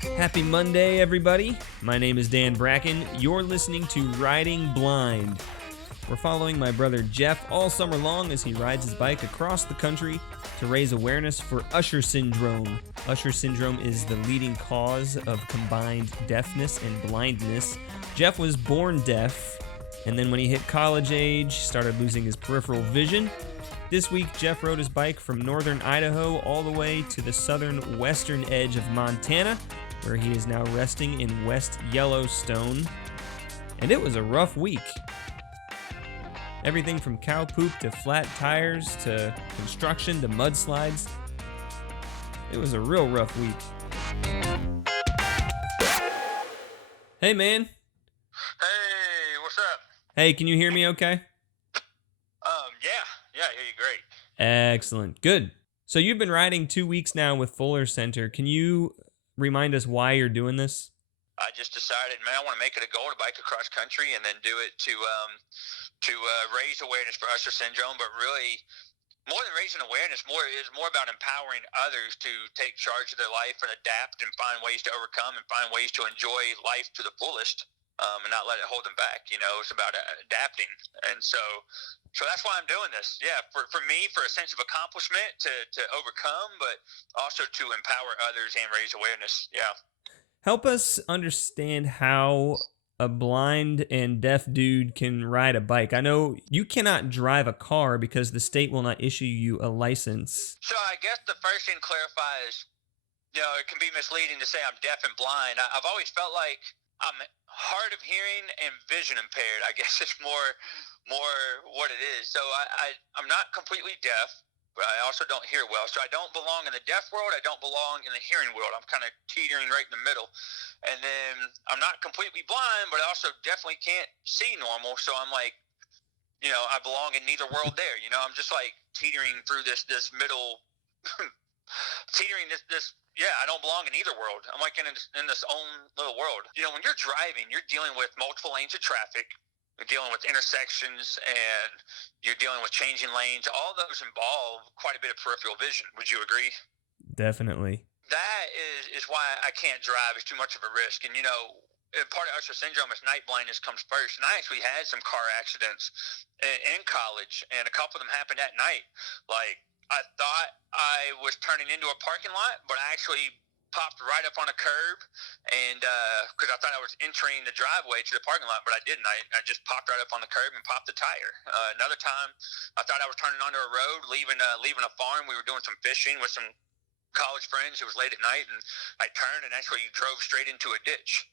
Happy Monday, everybody. My name is Dan Bracken. You're listening to Riding Blind. We're following my brother Jeff all summer long as he rides his bike across the country to raise awareness for Usher syndrome. Usher syndrome is the leading cause of combined deafness and blindness. Jeff was born deaf, and then when he hit college age, started losing his peripheral vision. This week, Jeff rode his bike from northern Idaho all the way to the southern western edge of Montana, where he is now resting in West Yellowstone. And it was a rough week. Everything from cow poop to flat tires to construction to mudslides. It was a real rough week. Hey, man. Hey, what's up? Hey, can you hear me okay? Yeah, I hear you great. Excellent. Good. So you've been riding 2 weeks now with Fuller Center. Can you remind us why you're doing this? I just decided, man, I want to make it a goal to bike across country and then do it to raise awareness for Usher syndrome. But really, more than raising awareness, is more about empowering others to take charge of their life and adapt and find ways to overcome and find ways to enjoy life to the fullest, and not let it hold them back. You know, it's about adapting, and so that's why I'm doing this. Yeah, for me, for a sense of accomplishment to overcome, but also to empower others and raise awareness. Yeah. Help us understand how a blind and deaf dude can ride a bike. I know you cannot drive a car because the state will not issue you a license. So I guess the first thing to clarify is, it can be misleading to say I'm deaf and blind. I've always felt like I'm hard of hearing and vision impaired. I guess it's more what it is. So I'm not completely deaf, but I also don't hear well. So I don't belong in the deaf world. I don't belong in the hearing world. I'm kind of teetering right in the middle. And then I'm not completely blind, but I also definitely can't see normal. So I'm like, I belong in neither world there. I'm just like teetering through this middle, teetering this. Yeah, I don't belong in either world. I'm like in this own little world. When you're driving, you're dealing with multiple lanes of traffic. You're dealing with intersections and you're dealing with changing lanes. All those involve quite a bit of peripheral vision. Would you agree? Definitely. That is why I can't drive. It's too much of a risk. And, part of Usher syndrome is night blindness comes first. And I actually had some car accidents in college, and a couple of them happened at night. Like, I thought I was turning into a parking lot, but I actually popped right up on a curb, and because I thought I was entering the driveway to the parking lot, but I didn't. I just popped right up on the curb and popped the tire. Another time, I thought I was turning onto a road, leaving a farm. We were doing some fishing with some college friends. It was late at night, and I turned and actually drove straight into a ditch.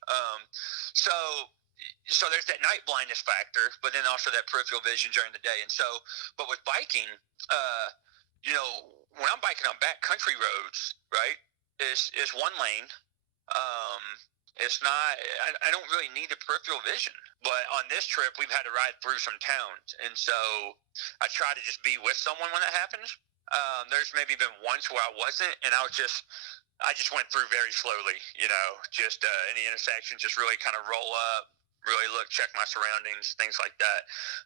So there's that night blindness factor, but then also that peripheral vision during the day. And so, but with biking, when I'm biking on back country roads, right? Is one lane. It's not. I don't really need the peripheral vision. But on this trip, we've had to ride through some towns, and so I try to just be with someone when that happens. There's maybe been once where I wasn't, and I just went through very slowly. Just in the intersections, just really kind of roll up, really look, check my surroundings, things like that.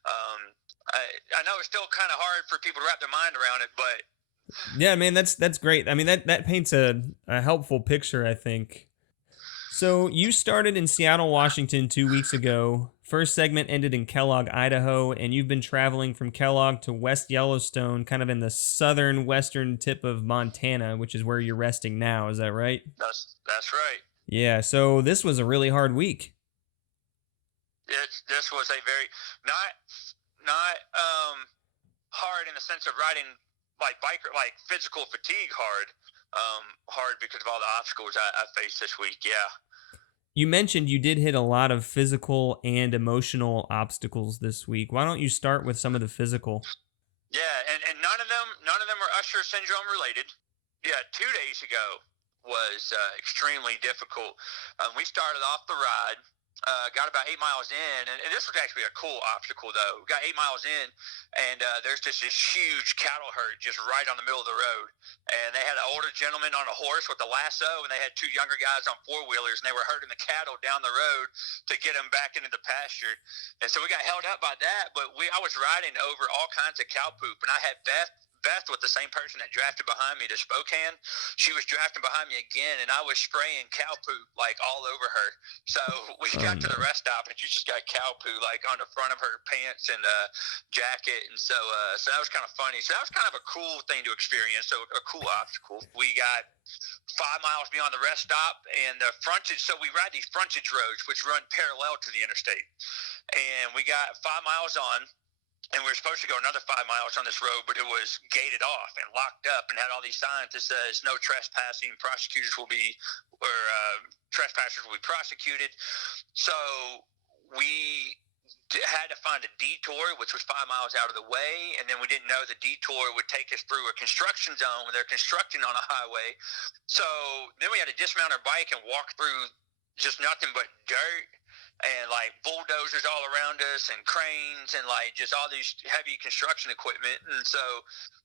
I know it's still kind of hard for people to wrap their mind around it, but. Yeah, man, that's great. I mean, that paints a helpful picture, I think. So you started in Seattle, Washington 2 weeks ago. First segment ended in Kellogg, Idaho, and you've been traveling from Kellogg to West Yellowstone, kind of in the southern western tip of Montana, which is where you're resting now. Is that right? That's right. Yeah, so this was a really hard week. This was a very not hard in the sense of riding like physical fatigue hard because of all the obstacles I faced this week. Yeah. You mentioned you did hit a lot of physical and emotional obstacles this week. Why don't you start with some of the physical? Yeah, and none of them are Usher syndrome related. Yeah, 2 days ago was extremely difficult. We started off the ride. Got about 8 miles in, and this was actually a cool obstacle, though. We got 8 miles in, and there's just this huge cattle herd just right on the middle of the road. And they had an older gentleman on a horse with a lasso, and they had two younger guys on four-wheelers, and they were herding the cattle down the road to get them back into the pasture. And so we got held up by that, but I was riding over all kinds of cow poop, and I had Beth was the same person that drafted behind me to Spokane. She was drafting behind me again, and I was spraying cow poo like all over her. So we got to the rest stop, and she just got cow poo like on the front of her pants and jacket, and so that was kind of funny. So that was kind of a cool thing to experience. So a cool obstacle. We got 5 miles beyond the rest stop, and the frontage. So we ride these frontage roads, which run parallel to the interstate, and we got 5 miles on. And we were supposed to go another 5 miles on this road, but it was gated off and locked up and had all these signs that says no trespassing, trespassers will be prosecuted. So we had to find a detour, which was 5 miles out of the way, and then we didn't know the detour would take us through a construction zone where they're constructing on a highway. So then we had to dismount our bike and walk through just nothing but dirt and like bulldozers all around us and cranes and like just all these heavy construction equipment. And so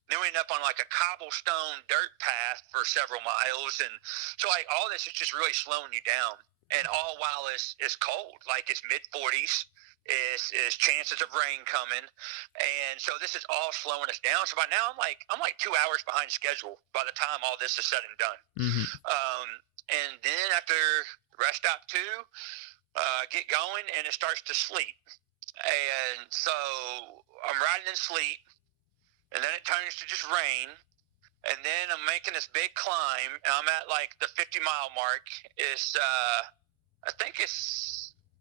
then we ended up on like a cobblestone dirt path for several miles. And so like all this is just really slowing you down, and all while it's cold, like it's mid-40s. Is chances of rain coming, and so this is all slowing us down. So by now I'm like 2 hours behind schedule by the time all this is said and done. Mm-hmm. And then after rest stop 2, get going, and it starts to sleet. And so I'm riding in sleet, and then it turns to just rain, and then I'm making this big climb, and I'm at like the 50-mile mark.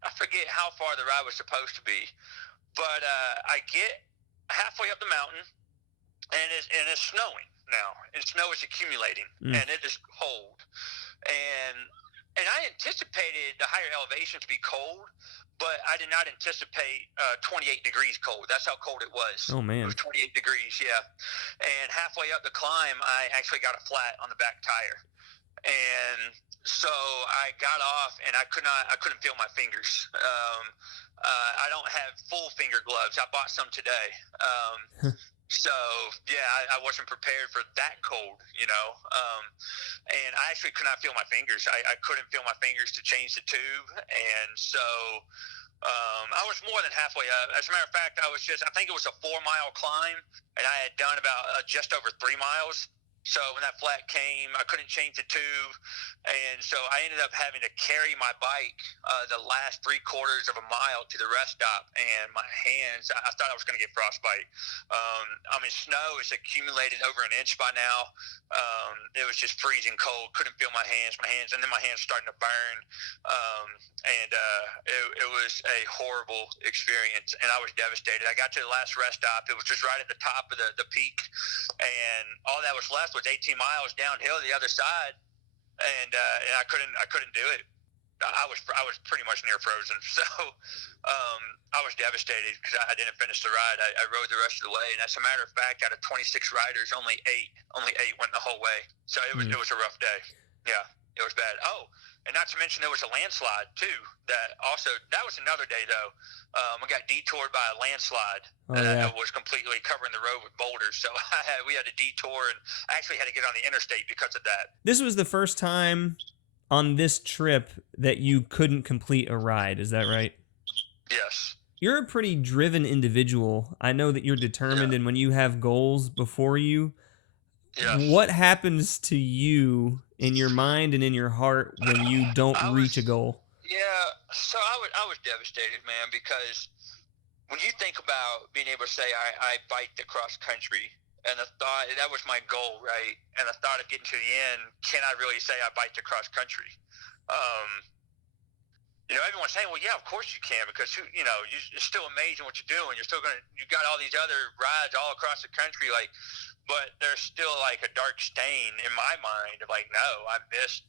I forget how far the ride was supposed to be, but I get halfway up the mountain, and it's snowing now, and snow is accumulating, and it is cold, and I anticipated the higher elevation to be cold, but I did not anticipate 28 degrees cold. That's how cold it was. Oh, man. It was 28 degrees, yeah. And halfway up the climb, I actually got a flat on the back tire. And so I got off, and I couldn't feel my fingers. I don't have full finger gloves. I bought some today. So, yeah, I wasn't prepared for that cold, and I actually could not feel my fingers. I couldn't feel my fingers to change the tube, and so I was more than halfway up. As a matter of fact, I think it was a 4-mile climb, and I had done about just over 3 miles. So when that flat came, I couldn't change the tube, and so I ended up having to carry my bike the last 3/4 of a mile to the rest stop, and my hands, I thought I was going to get frostbite. Snow is accumulated over an inch by now. It was just freezing cold. Couldn't feel my hands, and then my hands starting to burn, and it was a horrible experience, and I was devastated. I got to the last rest stop. It was just right at the top of the peak, and all that was left was 18 miles downhill the other side, and I couldn't do it. I was pretty much near frozen, so I was devastated because I didn't finish the ride. I rode the rest of the way, and as a matter of fact, out of 26 riders, only eight went the whole way. So it was a rough day. Yeah, it was bad. Oh, and not to mention there was a landslide too. That was another day though. I got detoured by a landslide that was completely covering the road with boulders. So we had a detour, and I actually had to get on the interstate because of that. This was the first time on this trip that you couldn't complete a ride. Is that right? Yes. You're a pretty driven individual. I know that you're determined, and when you have goals before you, what happens to you in your mind and in your heart when you don't reach a goal? Yeah, so I was devastated, man, because when you think about being able to say I biked across country, and the thought that was my goal, right? And the thought of getting to the end, can I really say I biked across country? Everyone's saying, well, yeah, of course you can, because you're still amazing what you're doing. You got all these other rides all across the country, but there's still like a dark stain in my mind of like, no, I missed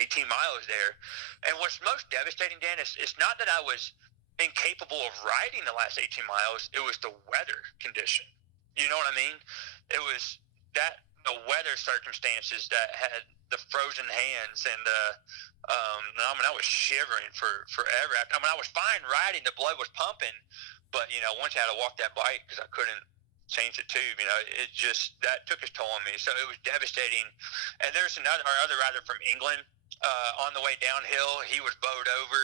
18 miles there. And what's most devastating, Dan, is it's not that I was incapable of riding the last 18 miles. It was the weather condition. You know what I mean? It was the weather circumstances that had the frozen hands, and I was shivering for forever. I was fine riding, the blood was pumping, but once I had to walk that bike because I couldn't change the tube, it just that took its toll on me. So it was devastating. And there's our other rider from England. On the way downhill, he was bowed over,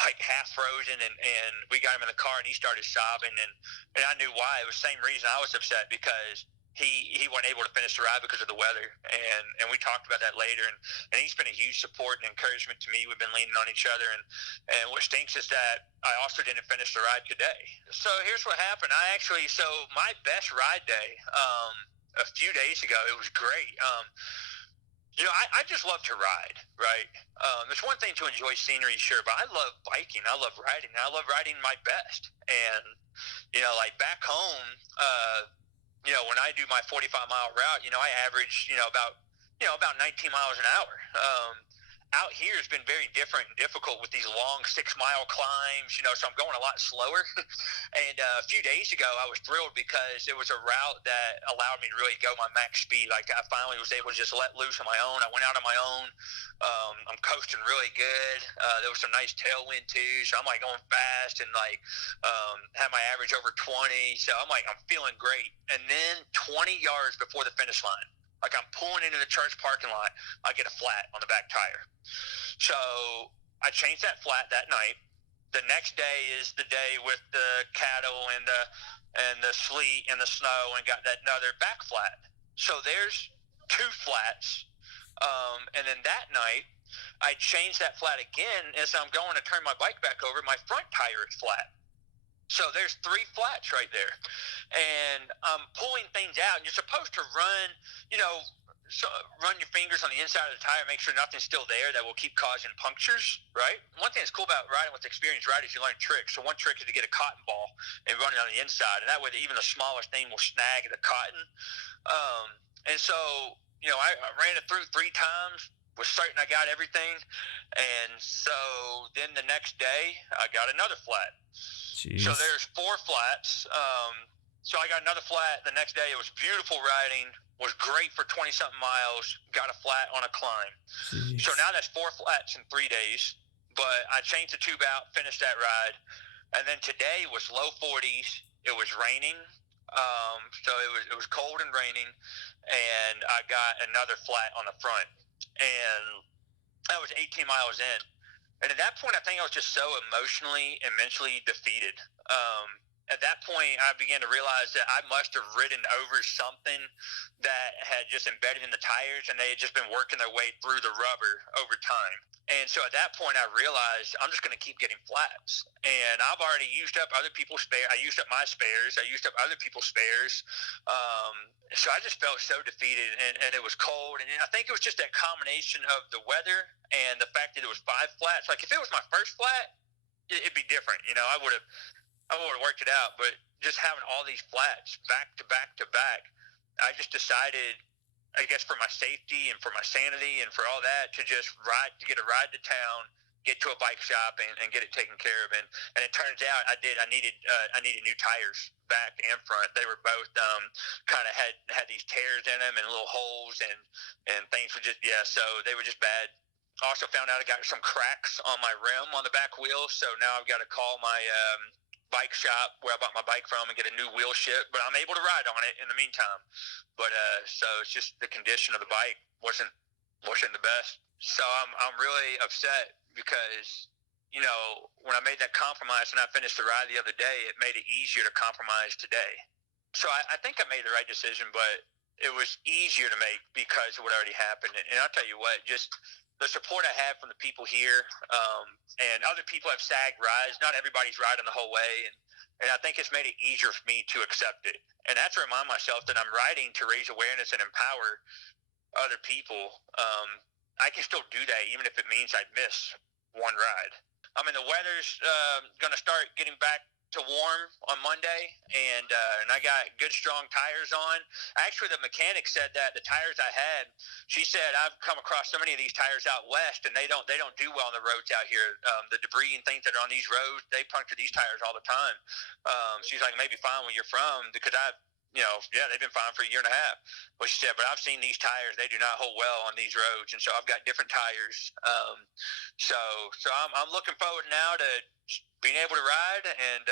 like half frozen, and we got him in the car, and he started sobbing, and I knew why. It was the same reason I was upset, because he wasn't able to finish the ride because of the weather, and we talked about that later, and he's been a huge support and encouragement to me. We've been leaning on each other, and what stinks is that I also didn't finish the ride today. So here's what happened. So my best ride day, a few days ago, it was great. I just love to ride, right? It's one thing to enjoy scenery, sure, but I love biking. I love riding. I love riding my best. And, like back home, when I do my 45-mile route, I average, about 19 miles an hour. Out here has been very different and difficult with these long 6-mile climbs, so I'm going a lot slower. And a few days ago, I was thrilled because it was a route that allowed me to really go my max speed. Like, I finally was able to just let loose on my own. I went out on my own. I'm coasting really good. There was some nice tailwind too, so I'm like going fast, and had my average over 20. So I'm feeling great. And then 20 yards before the finish line, like I'm pulling into the church parking lot, I get a flat on the back tire. So I changed that flat that night. The next day is the day with the cattle and the sleet and the snow, and got that another back flat. So there's 2 flats. And then that night, I changed that flat again. As I'm going to turn my bike back over, my front tire is flat. So there's 3 flats right there. And I'm pulling things out. And you're supposed to run your fingers on the inside of the tire, make sure nothing's still there that will keep causing punctures, right? One thing that's cool about riding with experienced riders, you learn tricks. So one trick is to get a cotton ball and run it on the inside. And that way, even the smallest thing will snag the cotton. And so, I ran it through 3 times, was certain I got everything. And so then the next day, I got another flat. Jeez. So there's 4 flats. So I got another flat the next day. It was beautiful riding, was great for 20-something miles, got a flat on a climb. Jeez. So now that's 4 flats in 3 days. But I changed the tube out, finished that ride. And then today was low 40s. It was raining. So it was cold and raining. And I got another flat on the front. And that was 18 miles in. And at that point, I think I was just so emotionally and mentally defeated. At that point, I began to realize that I must have ridden over something that had just embedded in the tires, and they had just been working their way through the rubber over time. And so at that point, I realized I'm just going to keep getting flats. And I've already used up other people's spares. I used up my spares. I used up other people's spares. So I just felt so defeated, and it was cold. And I think it was just that combination of the weather and the fact that it was 5 flats. Like, if it was my first flat, it'd be different. I would have worked it out. But just having all these flats back to back to back, I just decided, I guess for my safety and for my sanity and for all that, to just get a ride to town, get to a bike shop and get it taken care of. And it turns out I needed new tires, back and front. They were both kind of had these tears in them and little holes, and things were just, so they were just bad. Also found out I got some cracks on my rim on the back wheel, so now I've got to call my bike shop where I bought my bike from and get a new wheel ship, but I'm able to ride on it in the meantime. But so it's just the condition of the bike wasn't the best. So I'm really upset because when I made that compromise and I finished the ride the other day, it made it easier to compromise today. So I think I made the right decision, but it was easier to make because of what already happened. And I'll tell you what, just the support I have from the people here, and other people have sagged rides. Not everybody's riding the whole way, and I think it's made it easier for me to accept it. And that's to remind myself that I'm riding to raise awareness and empower other people. I can still do that even if it means I miss one ride. I mean, the weather's going to start getting back to warm on Monday, and I got good strong tires on. Actually, the mechanic said that the tires I had, she said, I've come across so many of these tires out west, and they don't do well on the roads out here. The debris and things that are on these roads, they puncture these tires all the time. She's like, maybe fine where you're from, because they've been fine for a year and a half. Well, she said, but I've seen these tires; they do not hold well on these roads, and so I've got different tires. So I'm looking forward now to being able to ride and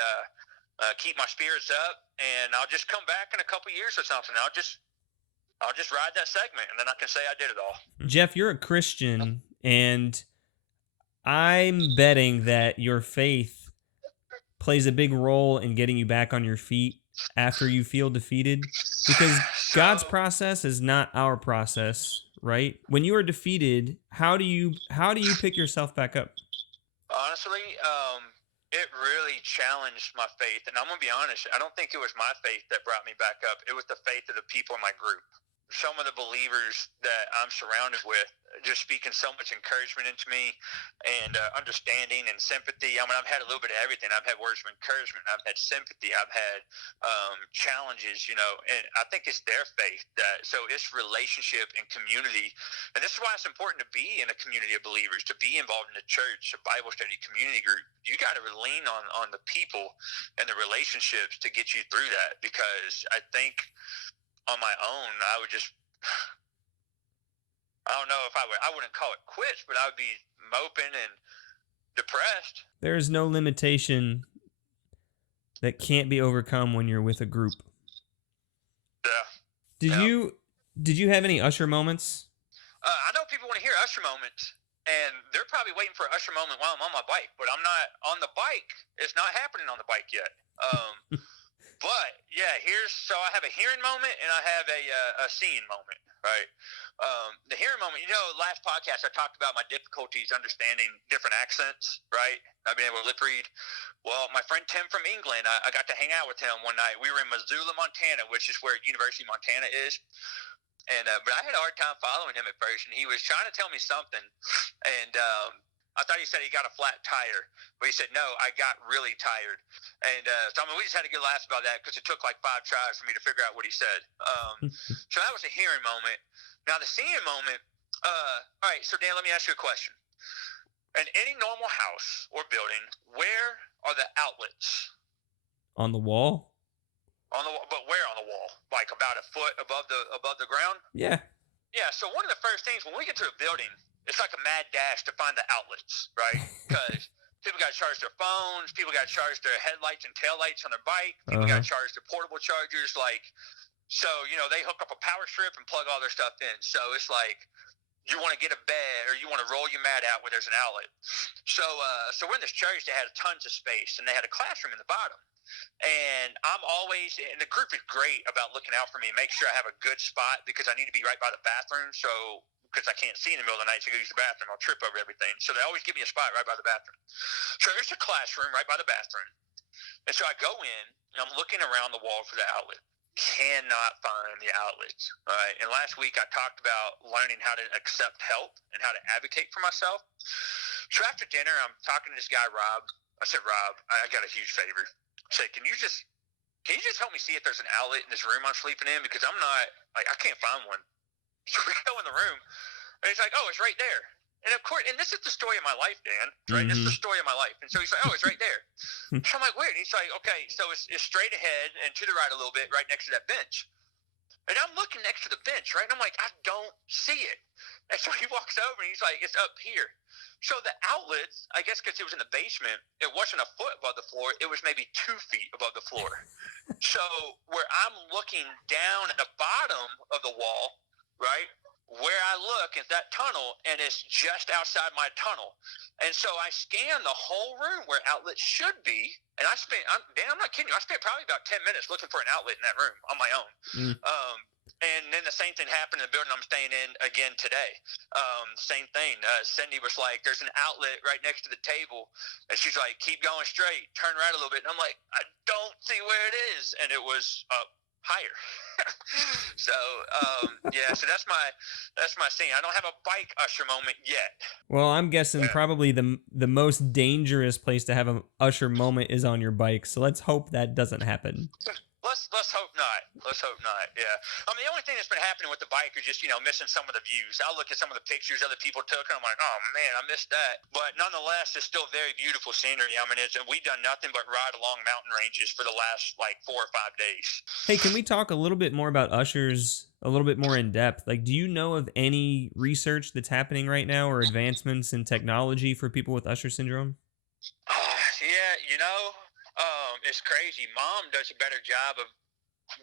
keep my spirits up, and I'll just come back in a couple years or something. I'll just I'll just ride that segment, and then I can say I did it all. Jeff, you're a Christian, and I'm betting that your faith plays a big role in getting you back on your feet after you feel defeated, because God's process is not our process, right? When you are defeated, how do you pick yourself back up? Honestly, it really challenged my faith, and I'm gonna be honest. I don't think it was my faith that brought me back up. It was the faith of the people in my group. Some of the believers that I'm surrounded with just speaking so much encouragement into me, and understanding and sympathy. I mean, I've had a little bit of everything. I've had words of encouragement. I've had sympathy. I've had challenges, and I think it's their faith that, so it's relationship and community. And this is why it's important to be in a community of believers, to be involved in a church, a Bible study, community group. You got to lean on the people and the relationships to get you through that, because I think on my own, I would just, I don't know if I wouldn't call it quits, but I would be moping and depressed. There is no limitation that can't be overcome when you're with a group. Yeah. Did you have any usher moments? I know people want to hear usher moments, and they're probably waiting for an usher moment while I'm on my bike, but I'm not on the bike. It's not happening on the bike yet. But yeah, so I have a hearing moment and I have a seeing moment, right? The hearing moment, last podcast I talked about my difficulties understanding different accents, right? I've been able to lip read. Well, my friend Tim from England, I got to hang out with him one night. We were in Missoula, Montana, which is where University of Montana is. And but I had a hard time following him at first, and he was trying to tell me something, and I thought he said he got a flat tire, but he said, no, I got really tired. And so, we just had a good laugh about that, because it took like 5 tries for me to figure out what he said. So that was a hearing moment. Now, the seeing moment, all right, so Dan, let me ask you a question. In any normal house or building, where are the outlets? On the wall? On the wall, but where on the wall? Like about a foot above the ground? Yeah. Yeah, so one of the first things when we get to a building, it's like a mad dash to find the outlets, right? Because people got to charge their phones, people got to charge their headlights and taillights on their bike, people got to charge their portable chargers, so, they hook up a power strip and plug all their stuff in. So it's like, you want to get a bed or you want to roll your mat out where there's an outlet. So we're in this church that had tons of space, and they had a classroom in the bottom. And and the group is great about looking out for me, make sure I have a good spot, because I need to be right by the bathroom. So, because I can't see in the middle of the night to go use the bathroom, I'll trip over everything. So they always give me a spot right by the bathroom. So there's a classroom right by the bathroom. And so I go in, and I'm looking around the wall for the outlet. Cannot find the outlets. All right. And last week I talked about learning how to accept help and how to advocate for myself. So after dinner, I'm talking to this guy, Rob. I said, Rob, I got a huge favor. I said, can you just help me see if there's an outlet in this room I'm sleeping in? Because I'm not, I can't find one. So we go in the room, and he's like, oh, it's right there. And of course, and this is the story of my life, Dan, right? This is the story of my life. And so he's like, oh, it's right there. So I'm like, weird. And he's like, okay, so it's straight ahead and to the right a little bit, right next to that bench. And I'm looking next to the bench, right? And I'm like, I don't see it. And so he walks over, and he's like, it's up here. So the outlets, I guess because it was in the basement, it wasn't a foot above the floor. It was maybe 2 feet above the floor. So where I'm looking down at the bottom of the wall, right, where I look is that tunnel, and it's just outside my tunnel. And so I scanned the whole room where outlets should be, and I'm not kidding you, I spent probably about 10 minutes looking for an outlet in that room on my own. And then the same thing happened in the building I'm staying in again today. Same thing. Cindy was like, there's an outlet right next to the table. And she's like, keep going straight, turn right a little bit. And I'm like, I don't see where it is. And it was up higher. So, so that's my scene. I don't have a bike usher moment yet. Well, I'm guessing probably the most dangerous place to have an usher moment is on your bike. So let's hope that doesn't happen. Let's hope not. Let's hope not. Yeah. I mean, the only thing that's been happening with the bike is just, missing some of the views. I'll look at some of the pictures other people took, and I'm like, oh man, I missed that. But nonetheless, it's still very beautiful scenery. I mean, we've done nothing but ride along mountain ranges for the last 4 or 5 days. Hey, can we talk a little bit more about ushers a little bit more in depth? Do you know of any research that's happening right now or advancements in technology for people with Usher syndrome? Yeah, it's crazy. Mom does a better job of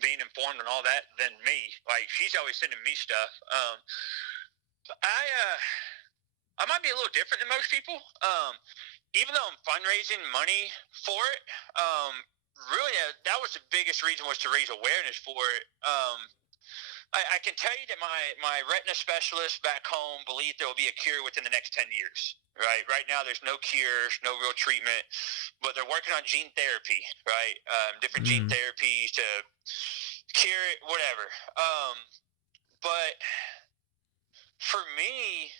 being informed and all that than me. Like, she's always sending me stuff. I might be a little different than most people. Even though I'm fundraising money for it, really that was the biggest reason, was to raise awareness for it. I can tell you that my retina specialist back home believed there will be a cure within the next 10 years. Right now, there's no cure, no real treatment, but they're working on gene therapy, right? Different gene therapies to cure it, whatever. But for me,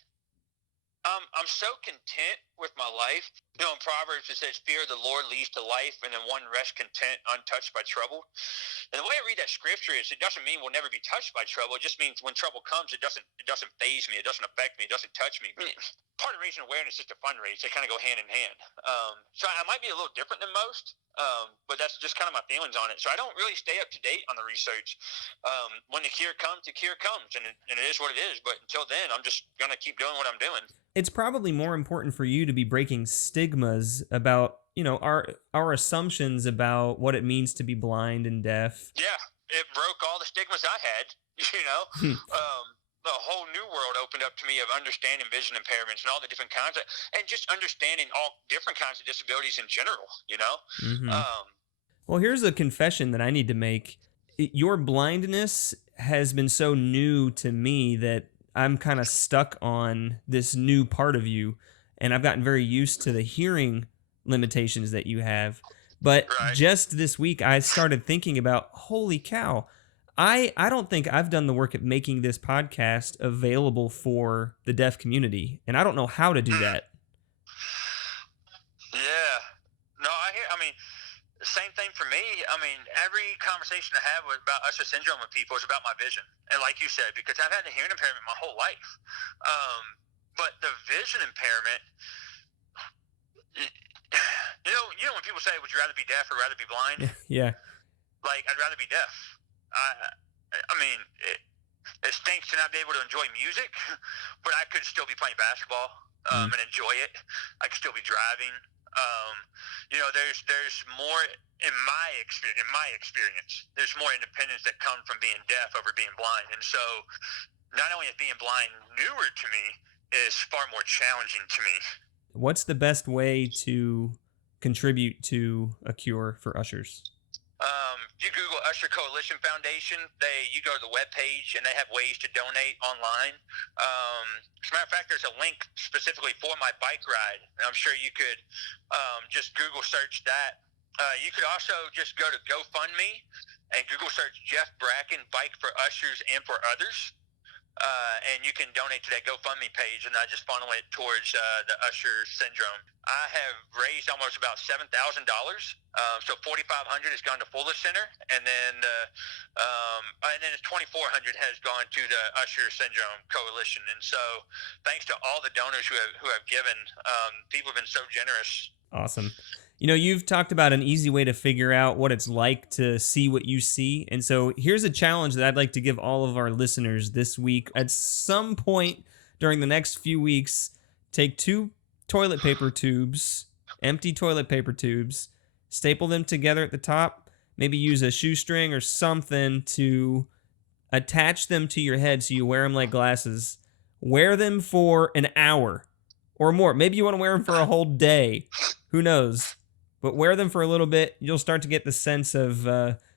I'm so content with my life. In Proverbs it says, "Fear of the Lord leads to life, and then one rests content, untouched by trouble." And the way I read that scripture is, it doesn't mean we'll never be touched by trouble. It just means when trouble comes, it doesn't faze me, it doesn't affect me, it doesn't touch me. I mean, part of raising awareness is to fundraise. They kind of go hand in hand. So I might be a little different than most, but that's just kind of my feelings on it. So I don't really stay up to date on the research. When the cure comes, and it is what it is. But until then, I'm just gonna keep doing what I'm doing. It's probably more important for you to be breaking stigmas about, our assumptions about what it means to be blind and deaf. Yeah, it broke all the stigmas I had. The whole new world opened up to me of understanding vision impairments and all the different kinds and just understanding all different kinds of disabilities in general. Well, here's a confession that I need to make. Your blindness has been so new to me that I'm kind of stuck on this new part of you, and I've gotten very used to the hearing limitations that you have. But just this week, I started thinking about, holy cow, I don't think I've done the work of making this podcast available for the deaf community, and I don't know how to do that. Yeah. No, I mean, same thing for me. I mean, every conversation I have about Usher syndrome with people is about my vision. And like you said, because I've had a hearing impairment my whole life. But the vision impairment, when people say, would you rather be deaf or rather be blind? Yeah. Like, I'd rather be deaf. I mean, it stinks to not be able to enjoy music, but I could still be playing basketball and enjoy it. I could still be driving. There's more in my experience. There's more independence that comes from being deaf over being blind, and so not only is being blind newer to me, is far more challenging to me. What's the best way to contribute to a cure for ushers? You Google Usher Coalition Foundation. You go to the webpage, and they have ways to donate online. As a matter of fact, there's a link specifically for my bike ride, and I'm sure you could just Google search that. You could also just go to GoFundMe and Google search Jeff Bracken Bike for Ushers and for Others. And you can donate to that GoFundMe page, and I just funnel it towards the Usher syndrome. I have raised almost about $7,000. So $4,500 has gone to Fuller Center, and then $2,400 has gone to the Usher Syndrome Coalition. And so, thanks to all the donors who have given, people have been so generous. Awesome. You've talked about an easy way to figure out what it's like to see what you see. And so here's a challenge that I'd like to give all of our listeners this week. At some point during the next few weeks, take 2 toilet paper tubes, empty toilet paper tubes, staple them together at the top, maybe use a shoestring or something to attach them to your head so you wear them like glasses. Wear them for an hour or more. Maybe you want to wear them for a whole day. Who knows? But wear them for a little bit. You'll start to get the sense of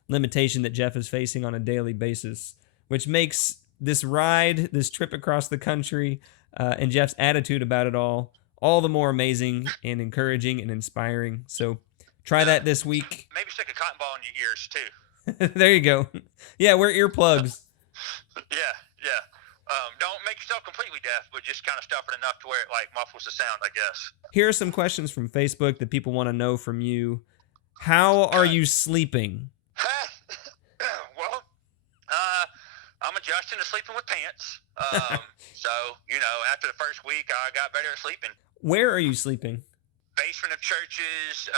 limitation that Jeff is facing on a daily basis, which makes this ride, this trip across the country, and Jeff's attitude about it all the more amazing and encouraging and inspiring. So try that this week. Maybe stick a cotton ball in your ears, too. There you go. Yeah, wear earplugs. Yeah. Don't make yourself completely deaf, but just kind of stuff it enough to where it muffles the sound, I guess. Here are some questions from Facebook that people want to know from you. How are you sleeping? Well, I'm adjusting to sleeping with pants. So, after the first week, I got better at sleeping. Where are you sleeping? Basement of churches,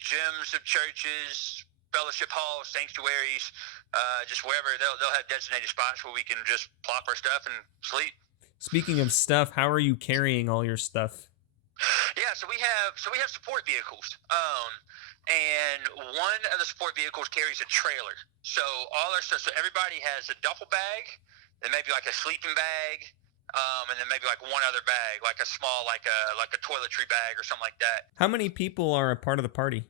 gyms of churches, fellowship halls, sanctuaries, just wherever they'll have designated spots where we can just plop our stuff and sleep. Speaking of stuff, how are you carrying all your stuff? Yeah, so we have support vehicles. and one of the support vehicles carries a trailer. So so everybody has a duffel bag, and maybe like a sleeping bag, and then maybe like one other bag, like a small, like a toiletry bag or something like that. How many people are a part of the party?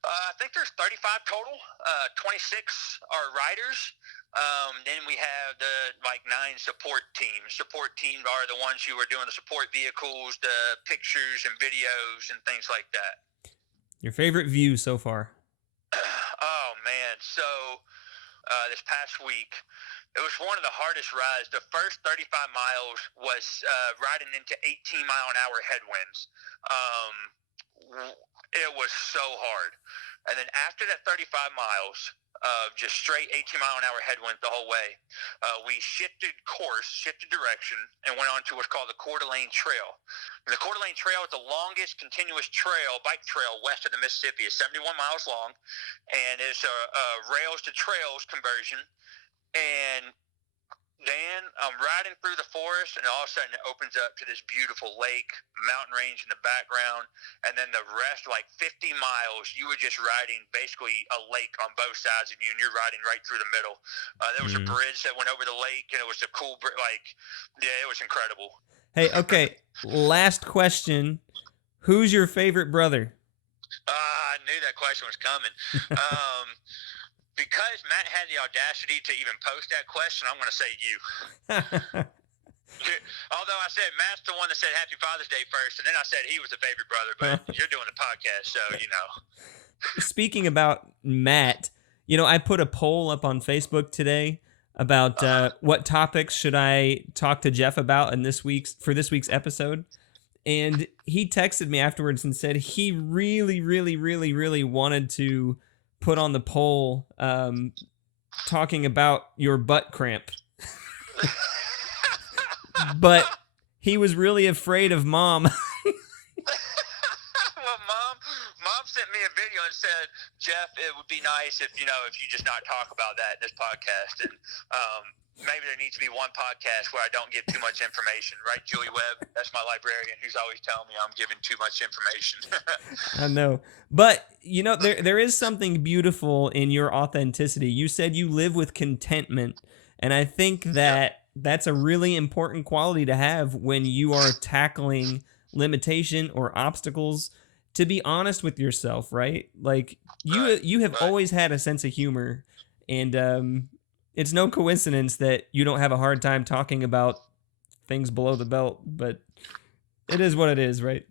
I think there's 35 total. 26 are riders. Then we have the 9 support teams. Support teams are the ones who are doing the support vehicles, the pictures and videos and things like that. Your favorite view so far? Oh man! So this past week, it was one of the hardest rides. The first 35 miles was riding into 18-mile-an-hour headwinds. It was so hard. And then after that 35 miles of just straight 18-mile-an-hour headwind the whole way, we shifted course, shifted direction, and went on to what's called the Coeur d'Alene Trail. And the Coeur d'Alene Trail is the longest continuous bike trail west of the Mississippi. It's 71 miles long, and it's a rails to trails conversion. And Dan, I'm riding through the forest, and all of a sudden it opens up to this beautiful lake, mountain range in the background, and then the rest, 50 miles, you were just riding basically a lake on both sides of you, and you're riding right through the middle. There was a bridge that went over the lake, and it was a cool, it was incredible. Hey, okay, last question. Who's your favorite brother? I knew that question was coming. Because Matt had the audacity to even post that question, I'm going to say you. Although I said Matt's the one that said Happy Father's Day first, and then I said he was the favorite brother, but you're doing the podcast, so you know. Speaking about Matt, I put a poll up on Facebook today about what topics should I talk to Jeff about for this week's episode. And he texted me afterwards and said he really, really, really, really wanted to put on the poll talking about your butt cramp. But he was really afraid of Mom. Well, Mom sent me a video and said, Jeff, it would be nice if you just not talk about that in this podcast. And maybe there needs to be one podcast where I don't give too much information. Right, Julie Webb? That's my librarian who's always telling me I'm giving too much information. I know. But, there is something beautiful in your authenticity. You said you live with contentment. And I think that that's a really important quality to have when you are tackling limitation or obstacles, to be honest with yourself, right? You have always had a sense of humor, and it's no coincidence that you don't have a hard time talking about things below the belt, but it is what it is, right?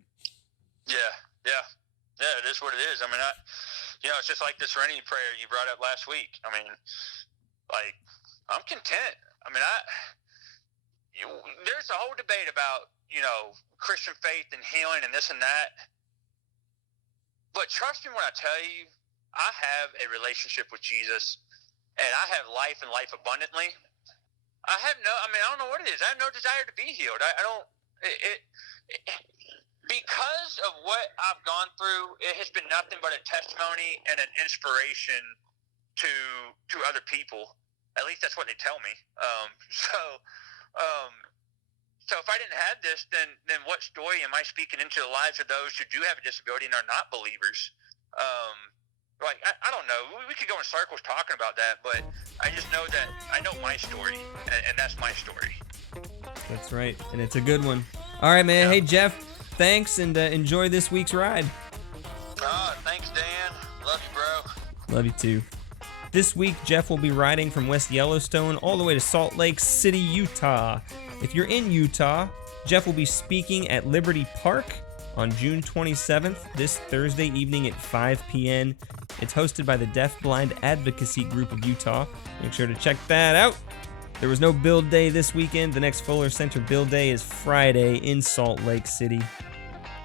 Yeah, it is what it is. I mean, it's just like the Serenity Prayer you brought up last week. I mean, I'm content. I mean, there's a whole debate about, Christian faith and healing and this and that. But trust me when I tell you, I have a relationship with Jesus, and I have life and life abundantly. I don't know what it is. I have no desire to be healed. Because of what I've gone through, it has been nothing but a testimony and an inspiration to other people. At least that's what they tell me. So if I didn't have this, then what story am I speaking into the lives of those who do have a disability and are not believers? I don't know. We could go in circles talking about that, but I just know that I know my story, and that's my story. That's right, and it's a good one. All right, man. Yeah. Hey, Jeff, thanks, and enjoy this week's ride. Thanks, Dan. Love you, bro. Love you, too. This week, Jeff will be riding from West Yellowstone all the way to Salt Lake City, Utah. If you're in Utah, Jeff will be speaking at Liberty Park on June 27th, this Thursday evening at 5 p.m. It's hosted by the Deaf Blind Advocacy Group of Utah. Make sure to check that out. There was no build day this weekend. The next Fuller Center build day is Friday in Salt Lake City.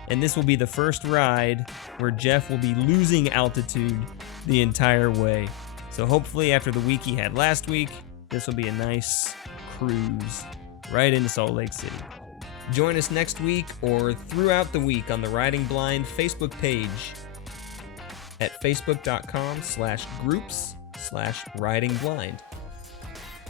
And this will be the first ride where Jeff will be losing altitude the entire way. So hopefully after the week he had last week, this will be a nice cruise right into Salt Lake City. Join us next week or throughout the week on the Riding Blind Facebook page at facebook.com/groups/ridingblind.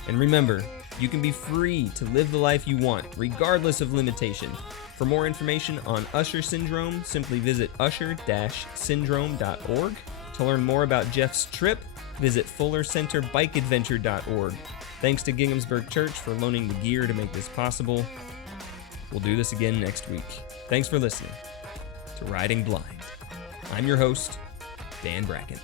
And remember, You can be free to live the life you want, regardless of limitation. For more information on Usher syndrome, simply visit usher-syndrome.org. To learn more about Jeff's trip, visit fullercenterbikeadventure.org. Thanks to Ginghamsburg Church for loaning the gear to make this possible. We'll do this again next week. Thanks for listening to Riding Blind. I'm your host, Dan Bracken.